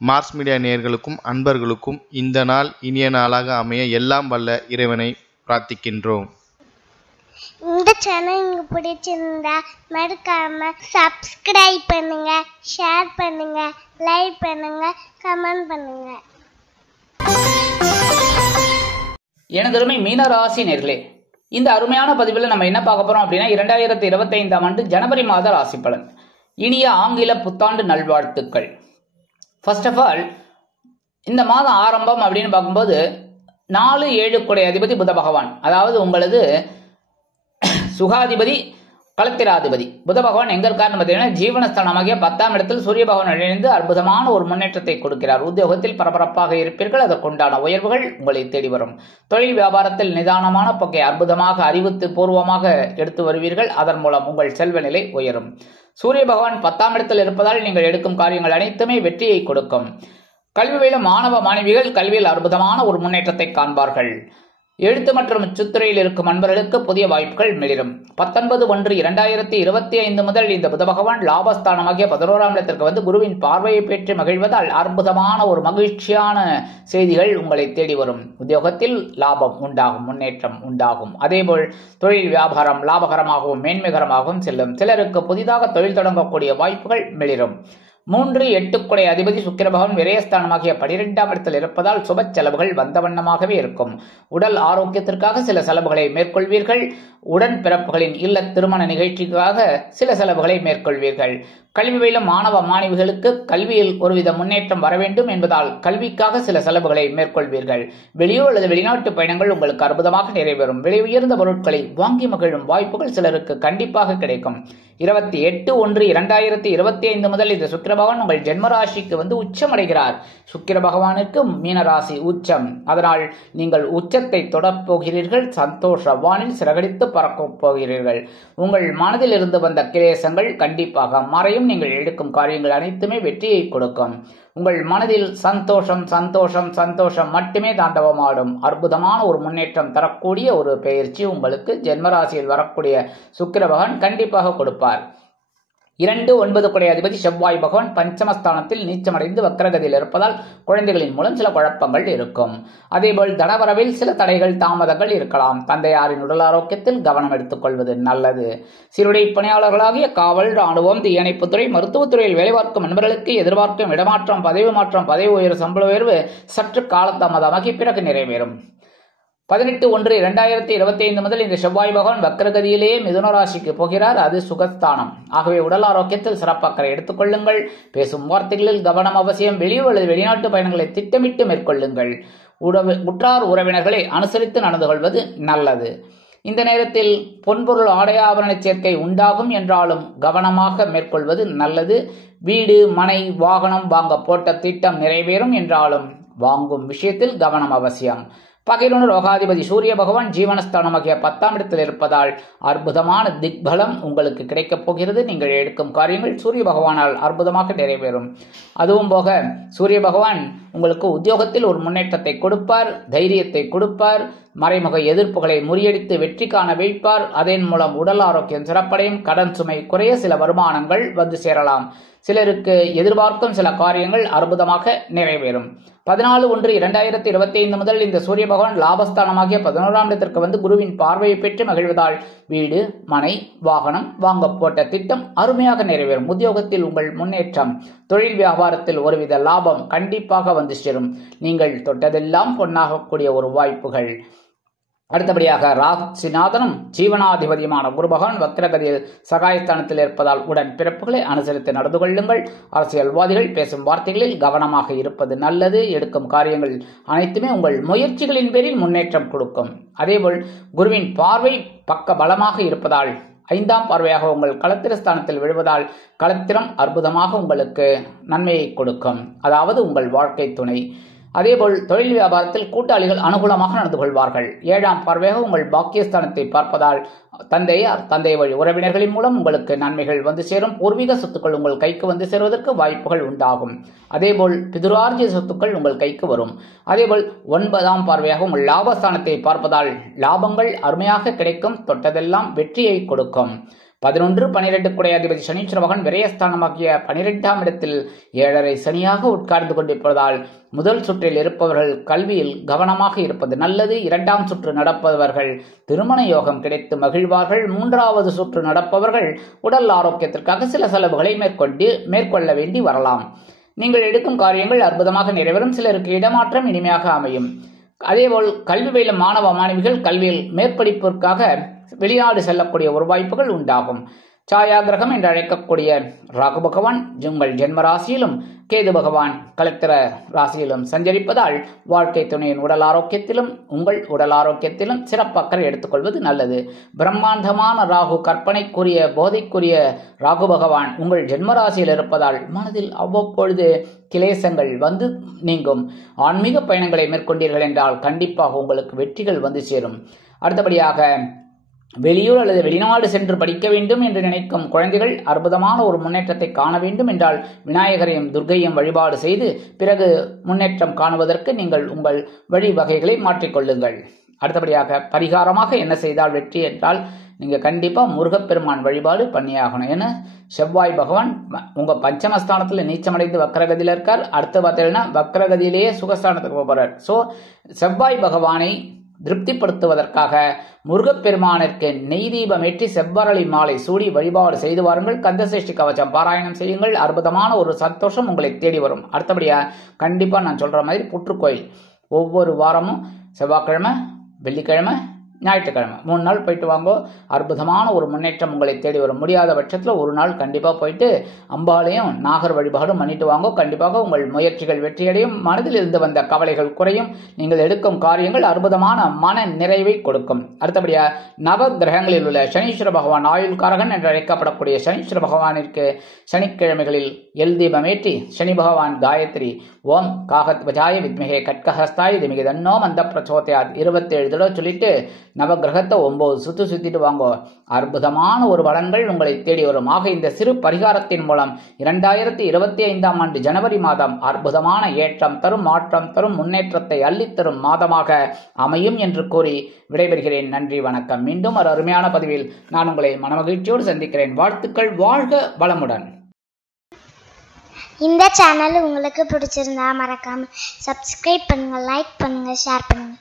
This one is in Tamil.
மார்ஸ் மீடியா நேயர்களுக்கும் அன்பர்களுக்கும் இந்த நாள் இனிய நாளாக அமைய எல்லாம் வல்ல இறைவனை பிரார்த்திக்கின்றோம். இந்த சேனல் உங்களுக்கு பிடிச்சிருந்தா மறக்காம சப்ஸ்கிரைப் பண்ணுங்க, ஷேர் பண்ணுங்க, லைக் பண்ணுங்க, கமெண்ட் பண்ணுங்க. எனதருமை மீனராசி நேர்களே, இந்த அருமையான பதிவில் நம்ம என்ன பார்க்க போறோம் அப்படின்னா 2025ஆம் ஆண்டு ஜனவரி மாத ராசி பலன். இனிய ஆங்கில புத்தாண்டு நல்வாழ்த்துக்கள். ஃபர்ஸ்ட் ஆஃப் ஆல், இந்த மாதம் ஆரம்பம் அப்படின்னு பார்க்கும்போது 4-7 குடை அதிபதி புத பகவான், அதாவது உங்களது சுகாதிபதி களத்திராதிபதி புத பகவான் எங்க இருக்காருன்னு பார்த்தீங்கன்னா ஜீவனஸ்தானமாகிய 10ஆம் இடத்தில் சூரிய பகவான் இணைந்து அற்புதமான ஒரு முன்னேற்றத்தை கொடுக்கிறார். உத்தியோகத்தில் பரபரப்பாக இருப்பீர்கள், அதற்குண்டான உயர்வுகள் உங்களை தேடி வரும். தொழில் வியாபாரத்தில் நிதானமான போக்கை அற்புதமாக அறிவித்து பூர்வமாக எடுத்து வருவீர்கள், அதன் மூலம் உங்கள் செல்வ நிலை உயரும். சூரிய பகவான் 10ஆம் இடத்தில் இருப்பதால் நீங்கள் எடுக்கும் காரியங்கள் அனைத்துமே வெற்றியை கொடுக்கும். கல்வியிலும் மாணவ மாணவிகள் கல்வியில் அற்புதமான ஒரு முன்னேற்றத்தை காண்பார்கள். எழுத்து மற்றும் சுத்துறையில் இருக்கும் அன்பர்களுக்கு புதிய வாய்ப்புகள் மிளிரும். 19/1/2025 முதல் இந்த புத பகவான் லாபஸ்தானமாகிய 11ஆம் இடத்திற்கு வந்து குருவின் பார்வையை பெற்று மகிழ்வதால் அற்புதமான ஒரு மகிழ்ச்சியான செய்திகள் உங்களை தேடி வரும். உத்தியோகத்தில் லாபம் உண்டாகும், முன்னேற்றம் உண்டாகும். அதேபோல் தொழில் வியாபாரம் லாபகரமாகவும் மேன்மைகரமாகவும் செல்லும். சிலருக்கு புதிதாக தொழில் தொடங்கக்கூடிய வாய்ப்புகள் மிளிரும். 3-8 குடை அதிபதி சுக்கிர பகவான் விரயஸ்தானமாகிய 12ஆம் இடத்தில் இருப்பதால் சுப செலவுகள் வந்த வண்ணமாகவே இருக்கும். உடல் ஆரோக்கியத்திற்காக சில செலவுகளை மேற்கொள்வீர்கள். உடன் பிறப்புகளின் இல்ல திருமண நிகழ்ச்சிக்காக சில செலவுகளை மேற்கொள்வீர்கள். கல்வியிலும் மாணவ மாணவிகளுக்கு கல்வியில் ஒருவித முன்னேற்றம் வர வேண்டும் என்பதால் கல்விக்காக சில செலவுகளை மேற்கொள்வீர்கள். வெளியூர் அல்லது வெளிநாட்டு பயணங்கள் உங்களுக்கு அற்புதமாக நிறைவேறும். விலை உயர்ந்த பொருட்களை வாங்கி மகிழும் வாய்ப்புகள் சிலருக்கு கண்டிப்பாக கிடைக்கும். 28/1/2025 முதல் இந்த சுக்கிர பகவான் உங்கள் ஜென்மராசிக்கு வந்து உச்சமடைகிறார். சுக்கிர பகவானுக்கு மீனராசி உச்சம், அதனால் நீங்கள் உச்சத்தை தொடப்போகிறீர்கள். சந்தோஷ வானில் சிறகடித்து பறக்கப் போகிறீர்கள். உங்கள் மனதில் இருந்து வந்த கிளேசங்கள் கண்டிப்பாக மறையும். நீங்கள் எடுக்கும் காரியங்கள் அனைத்துமே வெற்றியை கொடுக்கும். உங்கள் மனதில் சந்தோஷம் சந்தோஷம் சந்தோஷம் மட்டுமே தாண்டவமாடும். அற்புதமான ஒரு முன்னேற்றம் தரக்கூடிய ஒரு பெயர்ச்சி உங்களுக்கு ஜென்மராசியில் வரக்கூடிய சுக்கிர பகவான் கண்டிப்பாக கொடுப்பார். 2-9 குடை அதிபதி செவ்வாய் பகவான் பஞ்சமஸ்தானத்தில் நீச்சமடைந்து வக்கரகதியில் இருப்பதால் குழந்தைகளின் மூலம் சில குழப்பங்கள் இருக்கும். அதேபோல் தனவரவில் சில தடைகள் தாமதங்கள் இருக்கலாம். தந்தையாரின் உடல் ஆரோக்கியத்தில் கவனம் எடுத்துக் கொள்வது நல்லது. சீருடை பணியாளர்களாகிய காவல், ராணுவம், தீயணைப்புத்துறை, மருத்துவத்துறையில் வேலைபார்க்கும் நண்பர்களுக்கு எதிர்பார்க்கும் இடமாற்றம், பதவி மாற்றம், பதவி உயர்வு, சம்பள உயர்வு சற்று காலதாமதமாகி பிறகு நிறைவேறும். 18/1/2025 முதல் இந்த செவ்வாய் பகவான் வக்கரகதியிலேயே மிதுன ராசிக்கு போகிறார். அது சுகஸ்தானம். ஆகவே உடல் ஆரோக்கியத்தில் சிறப்பாக்கரை எடுத்துக் கொள்ளுங்கள். பேசும் வார்த்தைகளில் கவனம் அவசியம். வெளியூர் அல்லது வெளிநாட்டு பயணங்களை திட்டமிட்டு மேற்கொள்ளுங்கள். உற்றார் உறவினர்களை அனுசரித்து நடந்து கொள்வது நல்லது. இந்த நேரத்தில் பொன்பொருள் ஆடை ஆபரண சேர்க்கை உண்டாகும் என்றாலும் கவனமாக மேற்கொள்வது நல்லது. வீடு, மனை, வாகனம் வாங்க போட்ட திட்டம் நிறைவேறும் என்றாலும் வாங்கும் விஷயத்தில் கவனம் அவசியம். பகையுடன் ரோகாதிபதி சூரிய பகவான் ஜீவனஸ்தானமாகிய 10ஆம் இடத்தில் இருப்பதால் அற்புதமான திக்பலம் உங்களுக்கு கிடைக்கப் போகிறது. நீங்கள் எடுக்கும் காரியங்கள் சூரிய பகவானால் அற்புதமாக நிறைவேறும். அதுவும் போக சூரிய பகவான் உங்களுக்கு உத்தியோகத்தில் ஒரு முன்னேற்றத்தை கொடுப்பார், தைரியத்தை கொடுப்பார், மறைமுக எதிர்ப்புகளை முறியடித்து வெற்றி காண வைப்பார். அதன் மூலம் உடல் ஆரோக்கியம் சிறப்படையும். கடன் சுமை குறைய சில வருமானங்கள் வந்து சேரலாம். சிலருக்கு எதிர்பார்க்கும் சில காரியங்கள் அற்புதமாக நிறைவேறும். 14/1/2025 முதல் இந்த சூரிய பகவான் லாபஸ்தானமாகிய 11ஆம் இடத்திற்கு வந்து குருவின் பார்வையை பெற்று மகிழ்வதால் வீடு, மனை, வாகனம் வாங்க போட்ட திட்டம் அருமையாக நிறைவேறும். உத்தியோகத்தில் உங்கள் முன்னேற்றம், தொழில் வியாபாரத்தில் ஒருவித லாபம் கண்டிப்பாக வந்து சேரும். நீங்கள் தொட்டதெல்லாம் பொன்னாகக்கூடிய ஒரு வாய்ப்புகள். அடுத்தபடியாக ராசிநாதனும் ஜீவனாதிபதியுமான குரு பகவான் வக்ரகதியில் சகாயஸ்தானத்தில் இருப்பதால் உடன் பிறப்புகளை அனுசரித்து நடந்து கொள்ளுங்கள். அரசியல்வாதிகள் பேசும் வார்த்தைகளில் கவனமாக இருப்பது நல்லது. எடுக்கும் காரியங்கள் அனைத்துமே உங்கள் முயற்சிகளின் பேரில் முன்னேற்றம் கொடுக்கும். அதேபோல் குருவின் பார்வை பக்க பலமாக இருப்பதால் 5ஆம் பார்வையாக உங்கள் களத்திரஸ்தானத்தில் விழுவதால் களத்திரம் அற்புதமாக உங்களுக்கு நன்மையை கொடுக்கும், அதாவது உங்கள் வாழ்க்கை துணை. அதேபோல் தொழில் வியாபாரத்தில் கூட்டாளிகள் அனுகூலமாக நடந்து கொள்வார்கள். 7ஆம் பார்வையாக உங்கள் பாக்கியஸ்தானத்தை பார்ப்பதால் தந்தை வழி உறவினர்களின் மூலம் உங்களுக்கு நன்மைகள் வந்து சேரும். பூர்வீக சொத்துக்கள் உங்கள் கைக்கு வந்து சேருவதற்கு வாய்ப்புகள் உண்டாகும். அதேபோல் பிதுரார்ஜித சொத்துக்கள் உங்கள் கைக்கு வரும். அதேபோல் 9ஆம் பார்வையாக உங்கள் லாபஸ்தானத்தை பார்ப்பதால் லாபங்கள் அருமையாக கிடைக்கும். தொட்டதெல்லாம் வெற்றியை கொடுக்கும். 11, 12 குடையாதிபதி சனீஸ்வர பகவான் விரயஸ்தானமாகிய 12ஆம் இடத்தில் 7.5 சனியாக உட்கார்ந்து கொண்டிருப்பதால் முதல் சுற்றில் இருப்பவர்கள் கல்வியில் கவனமாக இருப்பது நல்லது. 2ஆம் சுற்று நடப்பவர்கள் திருமண யோகம் கிடைத்து மகிழ்வார்கள். 3வது சுற்று நடப்பவர்கள் உடல் ஆரோக்கியத்திற்காக சில செலவுகளை மேற்கொள்ள வேண்டி வரலாம். நீங்கள் எடுக்கும் காரியங்கள் அற்புதமாக நிறைவேறும். சிலருக்கு இடமாற்றம் இனிமையாக அமையும். அதேபோல் கல்வி பயிலும் மாணவ மாணவிகள் கல்வியில் மேற்படிப்பிற்காக வெளிநாடு செல்லக்கூடிய ஒரு வாய்ப்புகள் உண்டாகும். சாயா கிரகம் என்று அழைக்கக்கூடிய ராகு பகவான் உங்கள் ஜென்ம ராசியிலும் கேது பகவான் கலத்திர ராசியிலும் சஞ்சரிப்பதால் வாழ்க்கை துணையின் உடல் ஆரோக்கியத்திலும் உங்கள் உடல் ஆரோக்கியத்திலும் சிறப்பக்கறை எடுத்துக்கொள்வது நல்லது. பிரம்மாண்டமான ராகு, கற்பனைக்குரிய போதைக்குரிய ராகு பகவான் உங்கள் ஜென்ம ராசியில் இருப்பதால் மனதில் அவ்வப்பொழுது கிளேசங்கள் வந்து நீங்கும். ஆன்மீக பயணங்களை மேற்கொண்டீர்கள் என்றால் கண்டிப்பாக உங்களுக்கு வெற்றிகள் வந்து சேரும். அடுத்தபடியாக வெளியூர் அல்லது வெளிநாடு சென்று படிக்க வேண்டும் என்று நினைக்கும் குழந்தைகள் அற்புதமான ஒரு முன்னேற்றத்தை காண வேண்டும் என்றால் விநாயகரையும் துர்க்கையும் வழிபாடு செய்து பிறகு முன்னேற்றம் காணுவதற்கு நீங்கள் உங்கள் வழிவகைகளை மாற்றிக்கொள்ளுங்கள். அடுத்தபடியாக பரிகாரமாக என்ன செய்தால் வெற்றி என்றால் நீங்கள் கண்டிப்பாக முருகப்பெருமான் வழிபாடு பண்ணியாகணும். ஏன்னா செவ்வாய் பகவான் உங்கள் பஞ்சமஸ்தானத்தில் நீச்சமடைந்து வக்கரகதியில் இருக்கார். அடுத்து பார்த்தீங்கன்னா வக்கரகதியிலேயே சுகஸ்தானத்துக்கு போகிறார். ஸோ செவ்வாய் பகவானை திருப்திப்படுத்துவதற்காக முருகப்பெருமானிற்கு நெய் தீபமேற்றி செவ்வரளி மாலை சூடி வழிபாடு செய்து வாருங்கள். கந்தசஷ்டி கவசம் பாராயணம் செய்யுங்கள். அற்புதமான ஒரு சந்தோஷம் உங்களை தேடி வரும். அடுத்தபடியா கண்டிப்பா நான் சொல்ற மாதிரி புற்றுக்கோயில் ஒவ்வொரு வாரமும் செவ்வாய்க்கிழமை, வெள்ளிக்கிழமை, ஞாயிற்றுக்கிழமை 3 நாள் போயிட்டு வாங்கோ. அற்புதமான ஒரு முன்னேற்றம் உங்களை தேடி வரும். முடியாத பட்சத்தில் ஒரு நாள் கண்டிப்பாக போயிட்டு அம்பாலையும் நாகர் வழிபாடும் பண்ணிட்டு வாங்கோ. கண்டிப்பாக உங்கள் முயற்சிகள் வெற்றியடையும். மனதில் இருந்து வந்த கவலைகள் குறையும். நீங்கள் எடுக்கும் காரியங்கள் அற்புதமான மன நிறைவை கொடுக்கும். அடுத்தபடியா நவ கிரகங்களில் உள்ள சனீஸ்வர பகவான் ஆயுள்காரகன் என்று அழைக்கப்படக்கூடிய சனீஸ்வர பகவானிற்கு சனிக்கிழமைகளில் எல் தீபமேற்றி சனி பகவான் காயத்ரி ஓம் காகத்வஜாய வித்மகே கட்கஹஸ்தாய திமிகி தன்னோ மந்த பிரச்சோதயாத் 27 தடவை சொல்லிட்டு நவகிரகத்தை 9 சுத்திட்டு வாங்கோ. அற்புதமான ஒரு பலன்கள் உங்களை தேடி வரும். ஆக இந்த சிறு பரிகாரத்தின் மூலம் 2025ஆம் ஆண்டு ஜனவரி மாதம் அற்புதமான ஏற்றம் தரும், மாற்றம் தரும், முன்னேற்றத்தை அள்ளித்தரும் மாதமாக அமையும் என்று கூறி விடைபெறுகிறேன். நன்றி, வணக்கம். மீண்டும் ஒரு அருமையான பதிவில் நான் உங்களை மனமகிழ்ச்சியோடு சந்திக்கிறேன். வாழ்த்துக்கள். வாழ்க வளமுடன். இந்த சேனல் உங்களுக்கு பிடிச்சிருந்தா மறக்காம சப்ஸ்கிரைப் பண்ணுங்க, லைக் பண்ணுங்க, ஷேர் பண்ணுங்க.